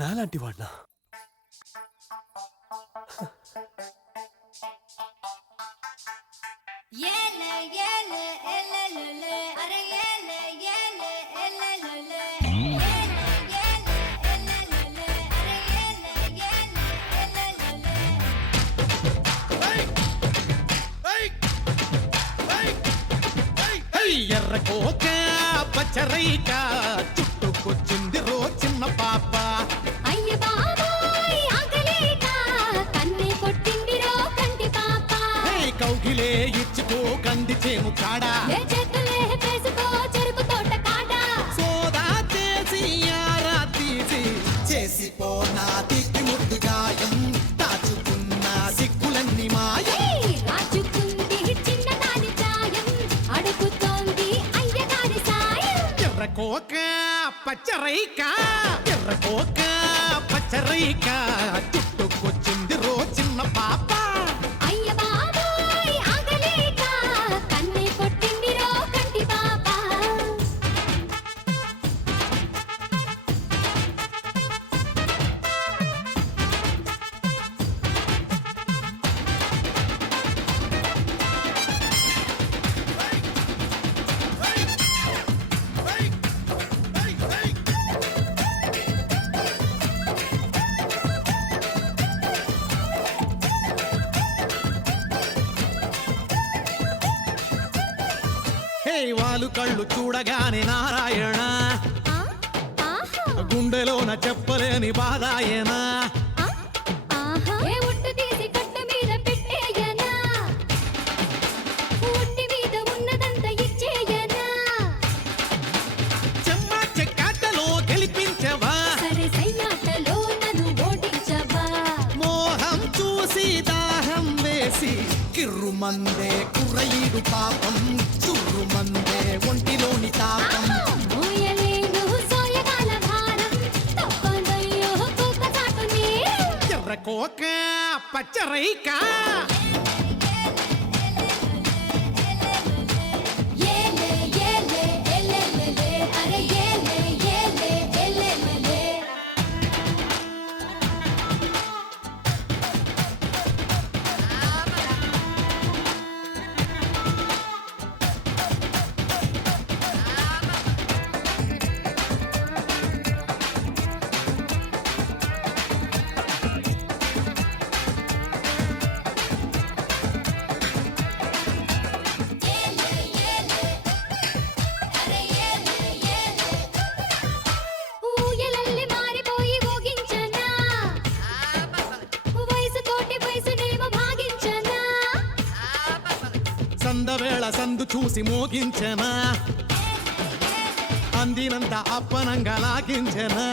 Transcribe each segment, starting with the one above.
నాలాంటి వాడినా? ఎర్ర కోక పచ్చరైక చుట్టుకొచ్చింది రో చిన్న పాప. అయ్య బాబాయ్ ఆగలేక కన్నే కొట్టిందిరో కంటి పాప. కౌగిలే ఇచ్చుకో కంది చేము కాడా, చేతులే చేసుకో చెరుకు తోట కాడ. సోదా చేసి యారా తీసి చేసిపో నా తిట్టి ముద్దు గాయం, దాచుకున్న సిగ్గులన్నీ మాయం. రాజుకుంది చిన్నదాని చాయం, అడుగుతోంది అయ్యగారి సాయం. ఎర్ర కోక పచ్చరైక, ఎర్ర కోక పచ్చరైక చుట్టుకొచ్చింది రో చిన్న పాప. అయ్య బాబాయ్ ఆగలేక కన్నే కొట్టిందిరో కంటి పాప. వాళ్ళు కళ్ళు చూడగానే నారాయణ, గుండెలోన చెప్పలేని బాధాయనా. ఏ ఉట్టు తీసి కట్ట మీద పెట్టేయనా, ఉట్టి మీద ఉన్నదంతా ఇచ్చేయనా. చెమ్మ చెక్కాటలో గెలిపించవా, సరే సయ్యాటలో నన్ను ఓడించవా. మోహం చూసి దాహం వేసి కిర్రుమందే కుర్రయీడు పాపం, చుర్రుమందే ఒంటిలోని తాపం. మోయలేను సోయగాల భారం, తప్పదయ్యో కుక్క చాటు నేరం. ఎర్ర కోక పచ్చరైక, ఏలే ఏలే ఎల్లెల్లెలే, అరే ఏలే ఏలే ఎల్లెల్లెలే. ఊయలల్లి మారిపోయి ఊగించనా, వయసుతోటి వయసునేమో భాగించనా. సందవేళ సందు చూసి మోగించనా, అందినంత అప్పనంగా లాగించనా.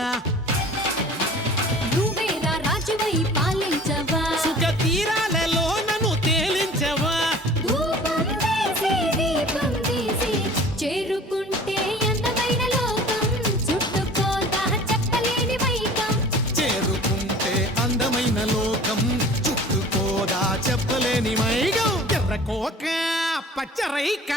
నువ్వేరా రాజువై పాలించవా, సుఖ తీరాలలో నన్ను తేలించవా. ధూపం వేసి దీపం తీసి చేరుకుంటే అందమైన లోకం, చుట్టుకోదా చెప్పలేని వైకం. చేరుకుంటే అందమైన లోకం, చుట్టుకోదా చెప్పలేని మైగం. ఎర్ర కోక పచ్చరైక,